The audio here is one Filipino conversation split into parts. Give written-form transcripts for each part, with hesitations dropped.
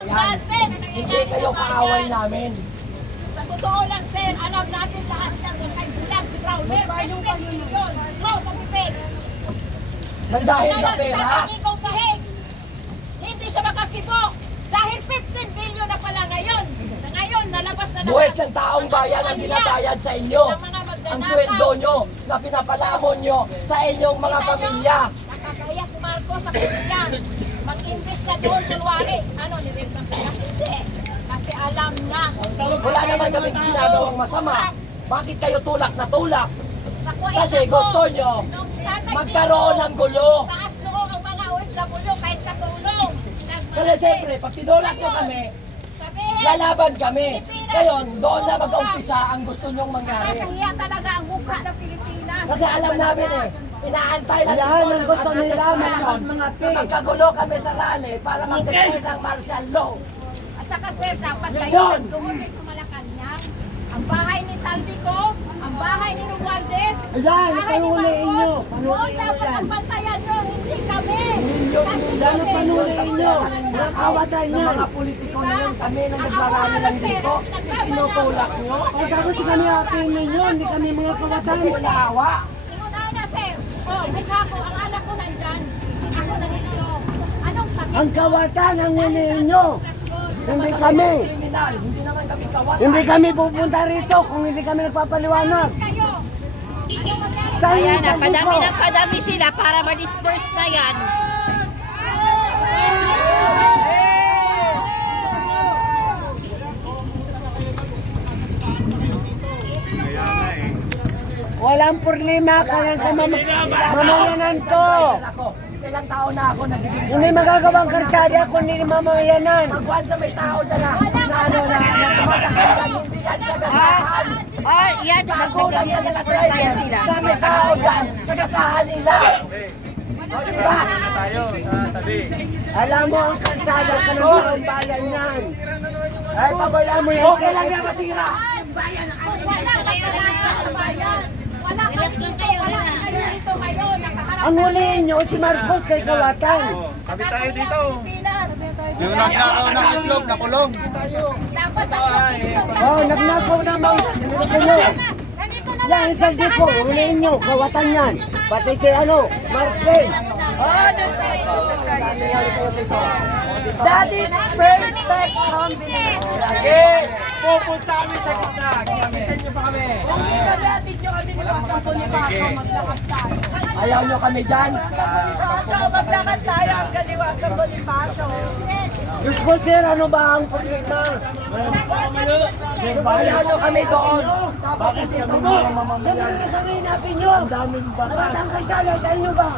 Yan. Hindi kayo kaaway namin. Sa totoo lang, sir, alam natin lahat ng kay Bulag, si Browner, 15 million. No, sa pipig. Nang dahil sa pera. Sa sahig. Hindi siya makakibo. Dahil 15 billion na pala ngayon. Na ngayon, nalabas na Buwes ng taong bayan ang binabayad sa inyo. Ang sweldo nyo na pinapalamon nyo sa inyong mga pamilya. Nakakaya si Marcos sa pamilya. Mag-invest siya doon, kunwari. Ano, nirest ang pera? Hindi. Kasi alam na. Wala naman kami ginagawang masama. Bakit kayo tulak na tulak? Sa kuwait Kasi ako, gusto nyo nung si Tatay magkaroon Tito, ng gulo. taas noo ang mga OFW kahit katulong. Kasi siyempre, pag tinulak nyo kami, Sabihin, lalaban kami. Ngayon, doon na mag-umpisa ang gusto nyong mangyari. nakakahiya talaga ang mukha ng Pilipinas. Kasi alam namin eh, inaantay lang Yan ito ang gusto nila, malakas mga pig. magkagulo kami sa rally para mag-declare ng martial law. At saka sir, dapat kayo Yun! tumuloy sa Malacanang. Ang bahay ni Saldico, ang bahay ni Romualdez, Ayan, ang bahay ni panuliin Marcos, nyo. doon Panuliin nyo dapat yan. ang bantayan nyo, hindi kami. Kasi Yan ang kami, panuliin nyo. Mga kawatan Ng yan. mga politiko na yun, kami na nagrarally lang dito, tinutulak nyo. Ay, tapos kami akin ninyo, hindi kami mga kawatan. Hindi mo naawa. Una na sir, oh, mukha ko, ang anak ko nandyan, ako nandito. Anong sakit? Ang kawatan ang huliin nyo. Hindi kami. Kriminal, hindi naman kami kawatan. Hindi kami pupunta rito kung hindi kami nagpapaliwanag. Kayo, anong mangyari? Saan Ayan yung na, sabi padami ko? ng padami sila para ma-disperse na yan. Walang problema ka lang sa mamayanan ko. Ako, ilang taon na ako nagiging Hindi magagawang kartada kung hindi mamayanan. pagkuhan sa may tao na ano na tumatakot hindi yan sagasahan. Ah, yan, nag-disperse na yan sila. Dami tao dyan, sagasahan nila. Diba? Alam mo ang kartada sa ng bayan yan. Ay, pabayaan mo yan. Okay lang yan masira. Wala kayo ng bayan. Wala kayo dito ngayon. Nakaharap Ang huliin nyo, si Marcos kay kawatan. Tabi tayo dito. Pilipinas. Yung nagnakaw ng itlog, nakulong. Dapat ang dito. Oh, nagnakaw naman. Nandito na Yan, isang tipo, huliin nyo, kawatan yan. Pati si Marcos. That is perfect combination. Lagi, pupunta kami sa gitna. Gamitin nyo pa kami. Kung dito natin yung kami ni Pastor Bonifacio, maglakad tayo. Ayaw nyo kami dyan. Bonifacio, maglakad tayo ang kaliwa sa Bonifacio. Diyos ko sir, ano ba ang problema? Ayaw nyo kami doon. Bakit dito mo? Siyempre sasabihin natin yun. Ang daming batas. Ang kalsada sa inyo ba?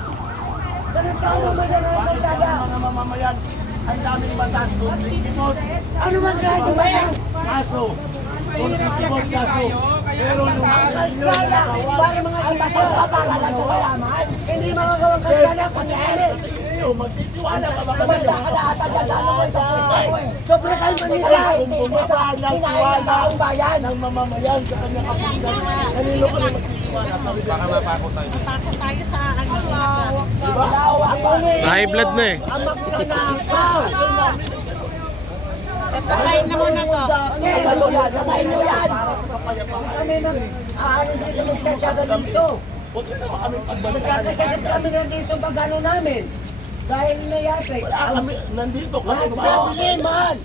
Ganun taon naman yan ang kalsada. Mga mamamayan, ang daming batas doon. Ano man kaso ba yan? Kaso, kung kaso, pero yung Kalsada, para mga kabatas para lang sa kalaman. Hindi mga gawang kalsada, kunyari. magtitiwala ka ba kami Basta ka na ata dyan, lalo mo isang pwesto mo eh. Sobre kalma nila. kung bumaba ng tiwala Ang bayan. ng mamamayan sa kanyang kapisan, kanino kami magtitiwala? Sabi baka mapakot tayo. Takot tayo sa ano. High blood na eh. Ang magkanakaw. Pasahin na muna to. Sa inyo yan, sa inyo yan. Kami nang ano dito magkakaga dito. Huwag na naman kami pagbalikan. Nagkakasagot kami na dito pag ano namin. Dahil nayari. Wala kami, nandito kami. Sige, mahal.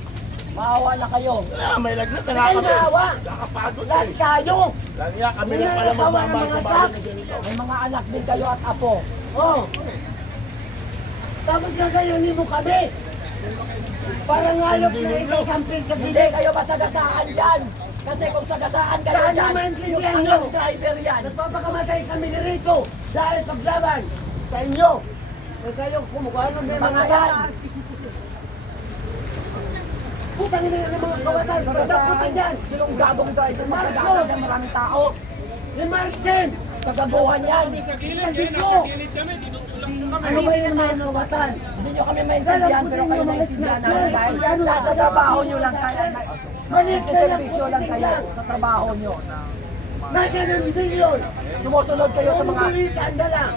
Maawa na kayo. Wala, may lagnat na Ay, kami. maawa. Nakapagod Lahat eh. kayo. Lagi nga kami Hindi na na pala nakawa ng mamamahal mga sa tax. bahay na ganito. May mga anak din kayo at apo. Oh. Tapos gagayonin mo kami. Parang ngalop na isang camping Hindi kabili. kayo masagasaan dyan. Kasi kung sagasaan kayo Saan dyan, naman yung maintindihan tanong nyo? driver yan. Nagpapakamatay kami ni Rico dahil paglaban sa inyo. Eh kayo kumukuha ng Mga yan. Putang ina ng mga kawatan. Pagdaputin Sagasaan yan. Sinong gagong driver masagasaan dyan, maraming tao. Si Martin. Kagaguhan yan. Sabi ko. Ano ba yung mga kawatan? Hindi nyo kami maintindihan, pero kayo maintindihan namin dahil nasa trabaho nyo lang kayo. Maliit na lang Servisyo lang kayo sa trabaho nyo. Nasa ng bilyon. Sumusunod kayo sa Kung mga... bilitan na lang.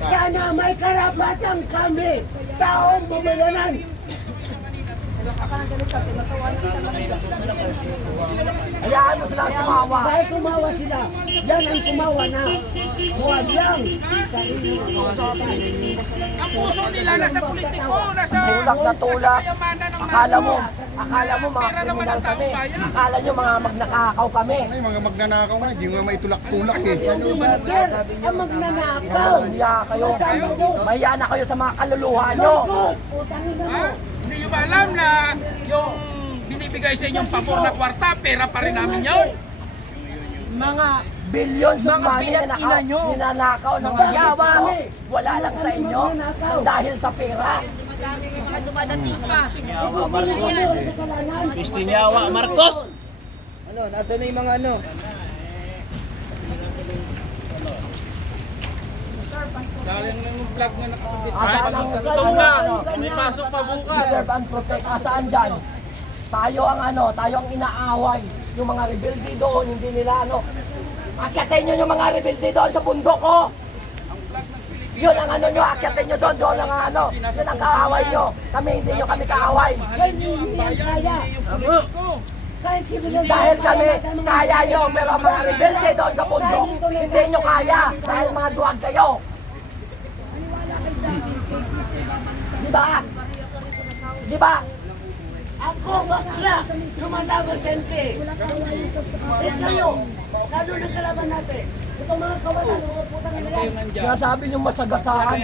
Sa Sana may karapatan kami, taong bumulanan. Hayaan mo sila tumawa. Dahil tumawa sila, yan ang tumawa na. Huwag lang. Ang puso nila nasa politiko, nasa Tulak na tulak. Akala mo mga kriminal kami. Akala nyo mga magnakakaw kami. Ay, mga magnanakaw nga, di nga may tulak-tulak eh. Yan ang magnanakaw. Mahiya kayo. Mahiya na kayo sa mga kaluluha nyo. Utangin na mo. Ha? Hindi nyo ba alam na yung binibigay sa inyong pabor na kwarta, pera pa rin namin yun? Mga billions of money na ninanakaw ng yawa. Wala lang sa inyo dahil sa pera. Pistinyawa, Marcos! Ano, nasa na yung mga ano? Galing lang yung vlog na nakapagit. Asaan ang Totoo na, may pasok pa bukas. deserve and protect? Asaan dyan? Tayo ang inaaway. Yung mga rebelde doon, hindi nila akyatin nyo yung mga rebelde doon sa bundok ko. Yun ang nyo, akyatin nyo doon ang yun ang kaaway nyo. Kami, hindi nyo kami kaaway. Hindi yan kaya. Kahit sibilan Dahil kami, kaya nyo, pero ang mga rebelde doon sa bundok, hindi nyo kaya. Dahil mga duwag kayo. Di ba? ako bakla, lumalaban sa MP. Eh kayo, lalo ng kalaban natin. Itong mga kawalan, mga putang ina yan. Sinasabi nyo masagasaan.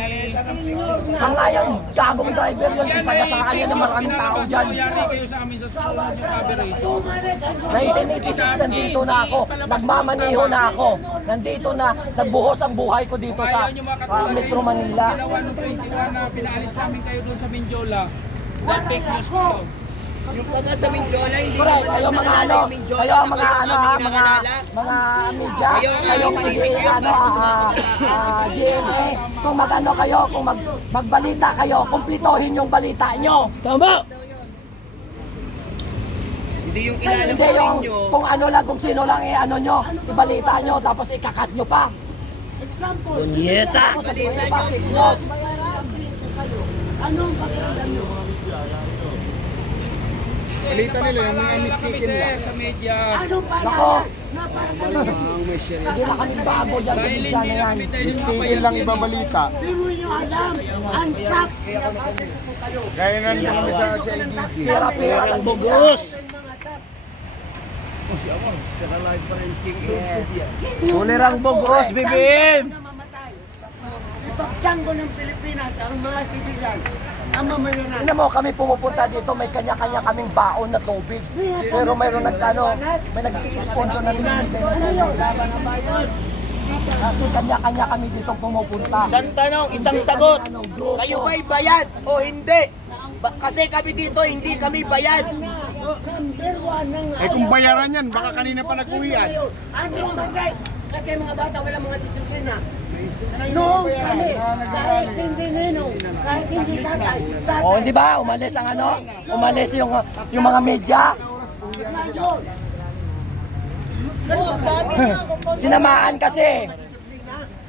Sa ngayon, gagong driver yun. Masagasaan yan ng maraming tao dyan. Yari kayo sa amin sa susunod yung coverage. Tumalik ang 1986, nandito na ako. Nagmamaneho na ako. Nandito na, nagbuhos ang buhay ko dito sa Ayaw nyo makatulad Metro Manila. Ginawa nung 21 na pinaalis namin kayo doon sa Mindiola. Dahil fake news ko. Yung pag sa Mindiola, hindi Correct, naman kayo mga nakalala yung Mindiola. kayo na mga kayo kami nakalala. mga media, Kayo ang kayo sinisip yun, GMA, kung kayo, kung magbalita kayo, kumplitohin yung balita nyo. Hindi yung kilala Hindi ko yung ninyo. kung ano lang, kung sino lang nyo, ibalita nyo, tapos ikakat nyo pa. example. Tapos sabihin nyo pa, fake news. Anong pakiramdam nyo? Balita nila, yung mga Wala kami mistaken sir lang. sa media. Anong Nako, paalala? Na parang hindi na kami bago dyan sa Dahil media hindi na na yan. kami dahil mga Mistaken bayad lang yan. ibabalita. Hindi mo nyo alam. Ang shocks. Gaya na rin kami sa LDG. Pera lang bugos. Tulirang bugos, BBM! Ipagtanggol ng Pilipinas ang mga sibilan, ang mamayanan. Tingnan mo, kami pumupunta dito, may kanya-kanya kaming baon na tubig. Pero mayroon may nag-sponsor na binibigay na tayo. Kasi kanya-kanya kami dito pumupunta. Isang tanong, isang sagot. Kayo ba'y bayad o hindi? Kasi kami dito, hindi kami bayad. Number one ng Eh kung bayaran yan, baka kanina pa nag-uwian. Ano mag-right? Kasi mga bata wala mga disiplina. Noong kami, kahit hindi ninong, kahit hindi tatay, Oh, di ba? Umalis ang umalis yung mga media. ngayon. Tinamaan kasi.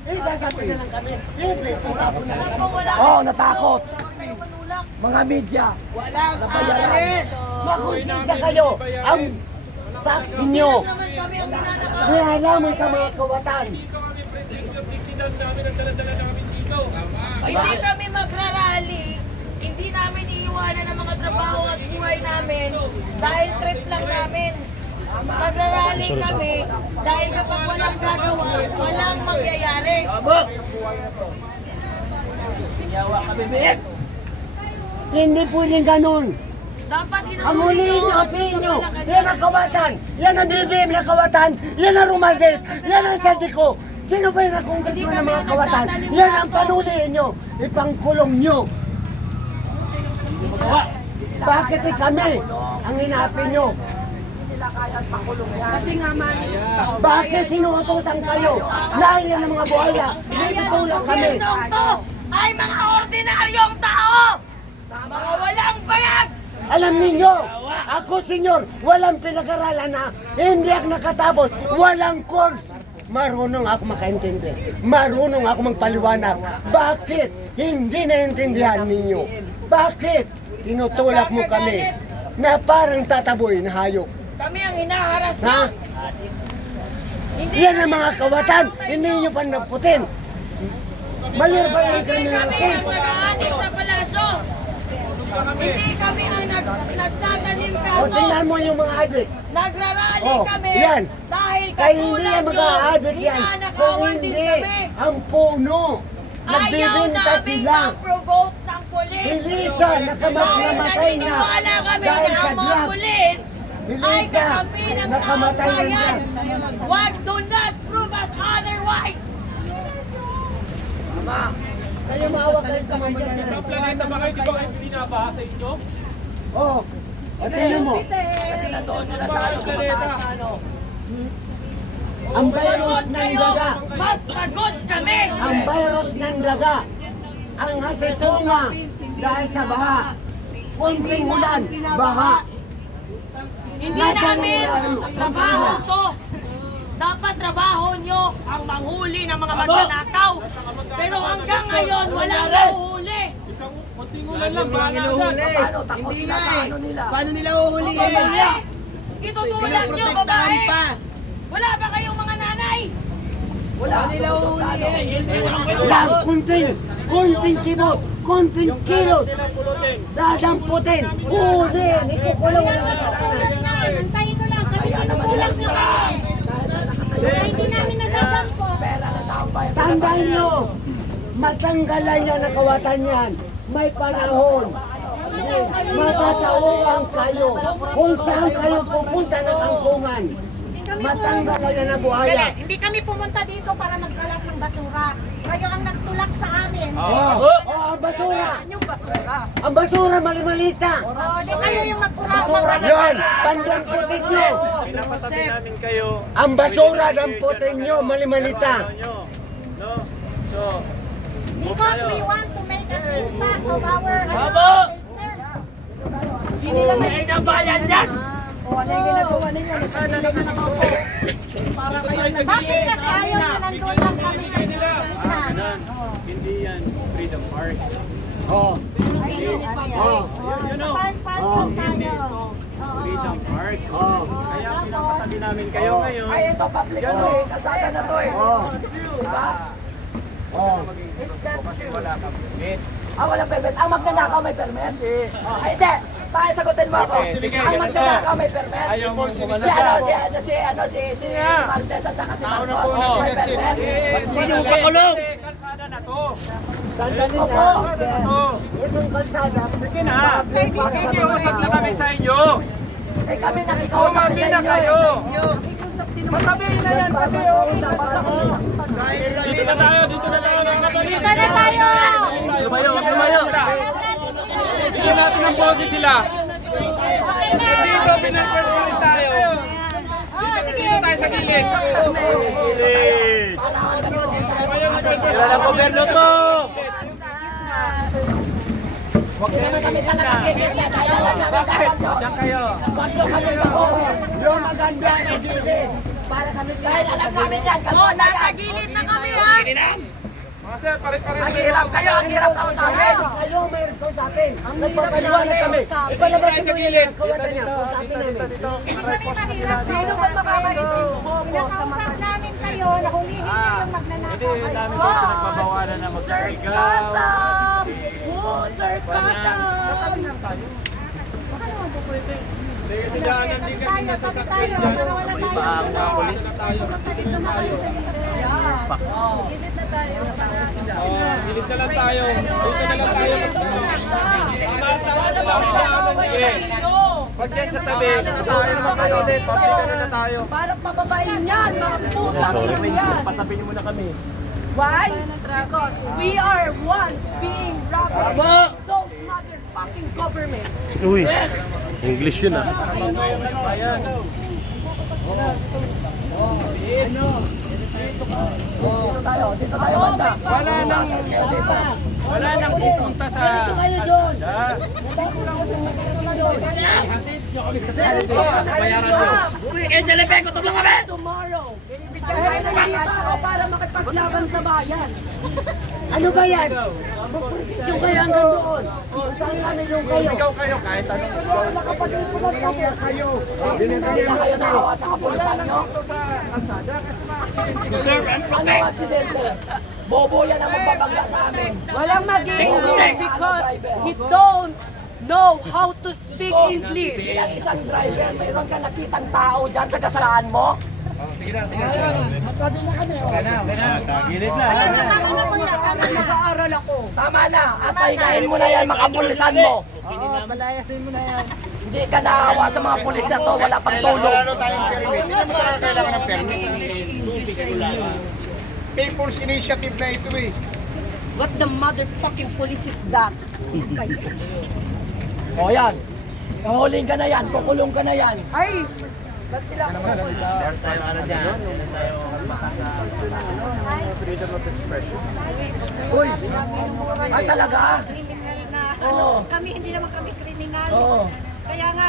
Eh, sasabi na lang kami. Libre, tatapon na lang kami. Oh, natakot. Mga media. Walang aalis. Makonsensya kayo ang tax ninyo. Nilalamon sa mga kawatan. Hindi kami magrarally, hindi namin iiwanan ang mga trabaho at buhay namin dahil trip lang namin. Magrarally kami dahil kapag walang gagawa, walang mangyayari. Hindi pwedeng ganun. Dapat Ang huling opinyo, yan ang kawatan, yan ang BBM na kawatan, yan ang Romaldes, yan ang Sadico. Sino ba yung congressman ng mga kawatan? Yan ang panuliin nyo, ipangkulong nyo. Bakit kami ang hinapin nyo? Kasi nga Bakit sinuutosan kayo? Dahil yan ang mga buhaya, pinipitulak kami. to ay mga ordinaryong tao! Mga walang bayad! Alam ninyo, ako senyor, walang pinag-aralan na, hindi ako nakatapos, walang course. marunong ako makaintindi. Marunong ako magpaliwanag. Bakit hindi naintindihan ninyo? Bakit tinutulak mo kami na parang tataboy na hayop? Kami ang hinaharas Ha? nyo. Hindi Yan ang mga kawatan, hindi nyo pa naputin. Mali ba yung Hindi kami ang criminal nag-aadik sa palasyo. Hindi kami ang nagtatanim O kaso. tingnan mo yung mga adik. Nagrarally Oh, kami yan. dahil Kaya hindi katulad yan nyo, mag-aadik yan. Kung ninanakawan din hindi, kami. ang puno. Ayaw Nagbibinta namin sila. mag-provoke ng polis. Melissa, Dahil namatay na. naniniwala kami Dahil na sa ang mga drug. polis ay Melissa, kakampi ng nakamatay taong na bayan. Wag, do not prove us otherwise. Kayo maawa kayo sa mamamayan. Sa planeta ba kayo, di ba kayo binabaha sa inyo? Oo. At tingnan mo, Kasi nandoon sila sa ano, Planeta. ang virus Pagod ng kayo, daga. mas pagod kami. Ang virus ng daga. Ang hatitunga dahil sa baha. Kunting ulan, baha. Hindi namin trabaho to. Dapat trabaho nyo ang manghuli ng mga magnanakaw. Pero hanggang ngayon, walang nahuhuli. Isang konting ulan lang, bahala agad. Paano? Takot Hindi sila nga sa eh. ano nila. Paano nila uhulihin? Babae, itutulak nyo Pinoprotektahan babae. pa. Wala ba kayong mga nanay? Wala. Paano nila uhulihin? Lang, kunting kibot, kunting kilot. Dadamputin, ulihin, ikukulong ang kasalanan. Antayin mo lang, kasi tinutulak nyo kami. Hindi namin nagdadampo. Pera na taong bayan. Tandaan nyo, matanggalan yan ang kawatan yan. May panahon. Matatauhan kayo kung saan kayo pupunta ng angkungan. Matanggalan yan ang buhaya. Hindi kami pumunta dito para magkalat ng basura. Kayo ang nagtulak sa amin. Ang basura. Yung basura. Ang basura malimalita. Di kayo yung magkurama. Yun, pandamputin nyo. Pinapatabi namin kayo. Ang basura, damputin nyo, malimalita. No? So, Because we want to make an impact of our... Hindi nila may bayan yan. Bakit kasi ayaw na nandun lang kami sa pilihan? hindi yan Freedom Park. Oh. Park lang tayo. Freedom Park. Oh. Kaya pinapatabi namin kayo ngayon. Ay, ito, public to eh. Kasada na to eh. Oh. Diba? Oh. Kasi wala kang permit. Walang permit. Ang magnanakaw may permit? Ay, hindi. Tayo, sagutin mo ako. Sige, Ang magnanakaw may permit? Ayaw mo Si Valdez at saka si Marcos may permit? Pakulong! Kalsada na to. Sandali Opo. na. Itong kalsada. Sige na. Makikiusap na kami sa inyo. Eh kami nakikausap Tumati na kayo. Matabi na yan kasi oh. Kahit kami Dito na tayo, dito na tayo. Dito na tayo! Lumayo, lumayo. Bigyan natin ng boses sila. Dito, pinag-first pa rin tayo. Dito tayo sa gilid. Kailan ang gobyerno to? Huwag nyo naman kami talaga kikita. Tayo lang namin kawan nyo. Diyan kayo. Huwag nyo kami Oo. Yung maganda sa gilid. Para kami dahil alam namin yan. Oh, nasa gilid na kami ha. Mga sir, pare-pare. Ang hirap kayo, ang hirap kausapin. Kayo mayroon kausapin. Nagpapaliwanag kami. Ipalabas Tayo sa mo gilid. yung kawatan niya. Kausapin namin. Sino ba makakaitin mo? Pinakausap namin kayo, nahulihin niyo yung magnanakaw. Hindi namin kayo pinagbabawalan na magsigaw. Kasi daanan din kasi nasasakyan dyan. May baang na polis. Gilid na lang tayo. Dito na lang tayo. Pag yan sa tabi, tayo naman kayo ulit. Papitan na tayo. Parang pababain yan, mga pusa yan. Patabi niyo muna kami. Why? Because we are once being robbed. Those motherfucking government. Uy, English yun ah. Dito tayo banda. Wala nang pupunta sa... Kayo doon. Tomorrow. Kaya nandito ako para makipaglaban sa bayan. Ano ba yan? Yung kayo hanggang doon. Saan kami yung kayo? Ikaw kayo, kahit ano. Kaya kayo. Hindi na kayo naawa sa kapulisan nyo? Ano ang aksidente? Bobo yan ang magbabagla sa amin. Walang mag-English because he don't know how to speak English. Bilang isang driver, mayroon ka nakitang tao dyan sa kasalanan mo? Nag-aaral ako. Tama na, at pahingahin mo na yan, makapulisan mo. Palayasin mo na yan. Hindi ka naawa sa mga pulis na to, wala pang tulong. Wala tayong permit. Hindi naman talaga kailangan ng permit. People's initiative na ito eh. What the motherfucking police is that? O yan, kahuling ka na yan, kukulong ka na yan. Ay! Ba't sila ako? Freedom of expression. Uy, ay talaga? Oo. Kami, hindi naman kami kriminal. Oo. Kaya nga,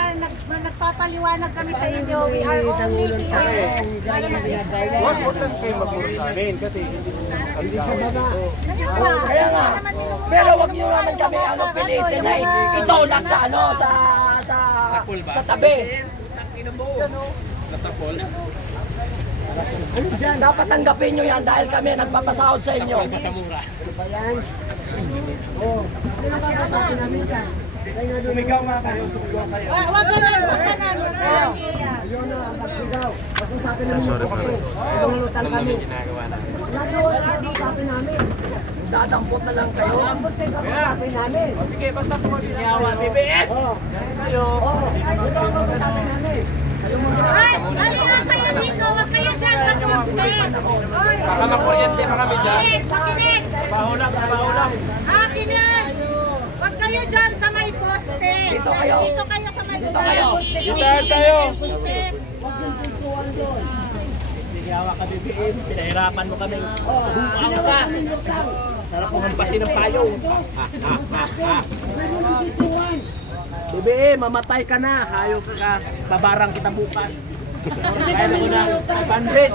nagpapaliwanag kami sa inyo. We are only here. Huwag mo lang kayo magpuro sa amin kasi hindi sa baba. Kaya nga, pero wag niyo naman kami pilitin na itulak sa sa tabi. Dapat tanggapin nyo yan dahil kami nagpapasahod sa inyo. Ano ba yan? Oo. Ano na ba sa akin namin ka? Sumigaw nga kayo, sumigaw kayo. Wag ka na, wag ka na. Ayun na, magsigaw. Pag-usapin namin. Sorry. Ibang kami. Pag-usapin namin. Dadampot na lang kayo. Ambos kayo pag-usapin namin. Sige, basta tumaginyawa. BBS! Oo. Kayo. Oo. Ito ang pag-usapin namin. Ay, halika kayo dito. Wag kayo dyan sa poste. Oy, Baka makuryente pa kami dyan. makinig. Trabaho lang. Makinig. Wag kayo dyan sa may poste. Dito kayo. Dito kayo sa may Dito kayo. Dito tayo. poste. Yawa ka BBM, pinahirapan mo kami. Buang ka. Sarap mo hampasin ng payong. BBM, mamatay ka na. Hayop ka. Babarang kita bukas. Kaya mo na. 500.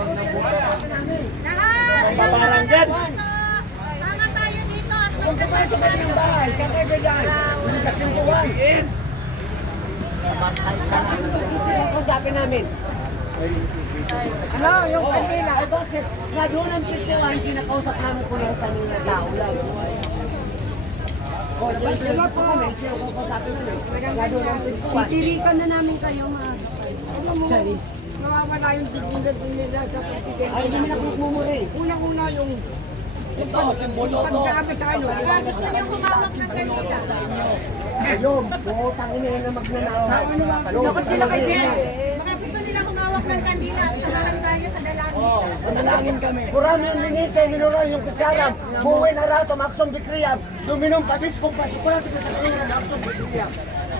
Lahat. Babarang dyan. Sama tayo dito at Pagkapasok ka ng bahay, saan kayo dyan? Hindi sa pintuan. Pag-usapin namin. Ano, yung kanina? Ay, bakit? Nga doon ang pintuan, kinakausap namin kung yung sanay na tao lang. O, sila po. Kakausapin namin. Nga doon ang pintuan. Titirikan na namin kayo, mga. Nawawala yung dignidad nila sa presidente. Ay, hindi na kumumuri. Unang-una yung ito, simbolo to. Pagkakabit sa ano? Gusto niyo humawak ng kanila. Ayun, putang ina na magnanakaw. Dapat sila kay Bea. Baka gusto nila humawak ng kandila at samahan tayo sa dalangin. Oo, manalangin kami. Kurang yung linisay, minuran yung kasaram. Buhay na rato, maksong bikriyam. Duminom kabis kung pasikulan ko sa kanila, maksong bikriyam.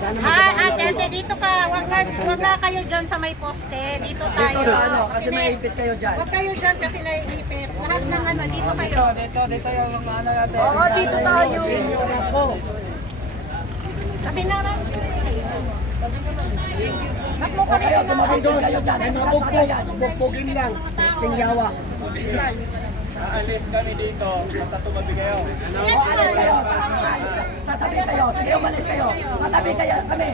Ate, dito ka. Wag na kayo dyan sa may poste. Dito tayo. Dito sa ano, kasi Hindi. maipit kayo dyan. Wag kayo dyan kasi naiipit. Lahat ng ano, dito kayo. Dito yung ano natin. Oo, dito tayo. Senior ako. Sabi na rin. Ba't mo O kayo, kami tumabigil kayo dyan. Ay, Kasi mga kasama yan. bugbugin lang. Testing yawa. Aalis kami dito, basta tumabi kayo. O, alis kayo. Tatabi kayo. Sige, umalis kayo. Tatabi kayo kami.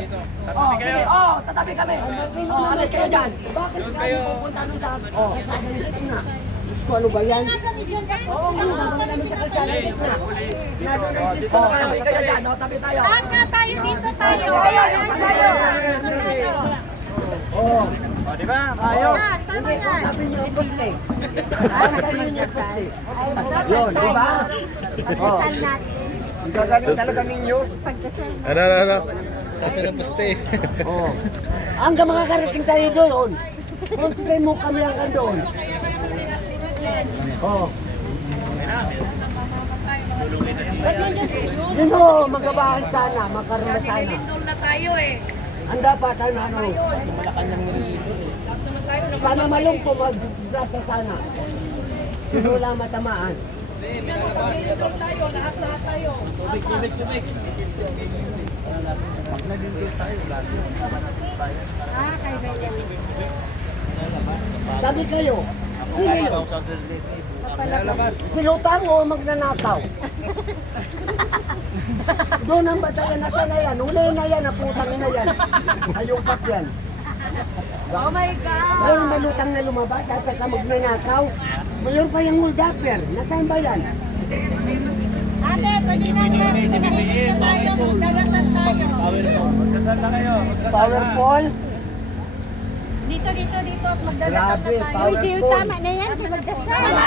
O, sige. O, tatabi kami. O, alis kayo dyan. Bakit kayo pupunta nun sa na? Diyos ko, ano ba yan? Oo, mga namin sa kalsada gitna. Nandun ang O, dito. tabi kayo dyan. O, tabi tayo. Lahat nga tayo. Dito tayo. Oo. O, di ba? Ayos. Tama yan. Sabi niyo ang poste. Ano sabi niyo ang poste? Yun, di ba? Oo. Ang gagaling talaga ninyo. Ano? Oo. Hanggang makakarating tayo doon. Kontrain mo kami hanggang doon. Oo. Yun o, magabahan sana, magkaroon na sana. na tayo eh. Ang dapat, ano, sana malungko magdisgrasya sana. Sino lang matamaan. Lahat tayo. Tubig. Tabi kayo. Sino yun? Si Lutang o magnanakaw? Doon ang batayan na sana yan. Uli na yan, ang putang ina yan. Hayupak yan. Oh my God! Ngayon malutang na lumabas at saka magnanakaw. Mayor pa yung hold-upper. Nasaan ba yan? Ate, pwede na naman. Tayo, magdarasal tayo. Magdasal na kayo. Powerful? Dito at magdarasal Grabe, na tayo. powerful. na yan, magdasal.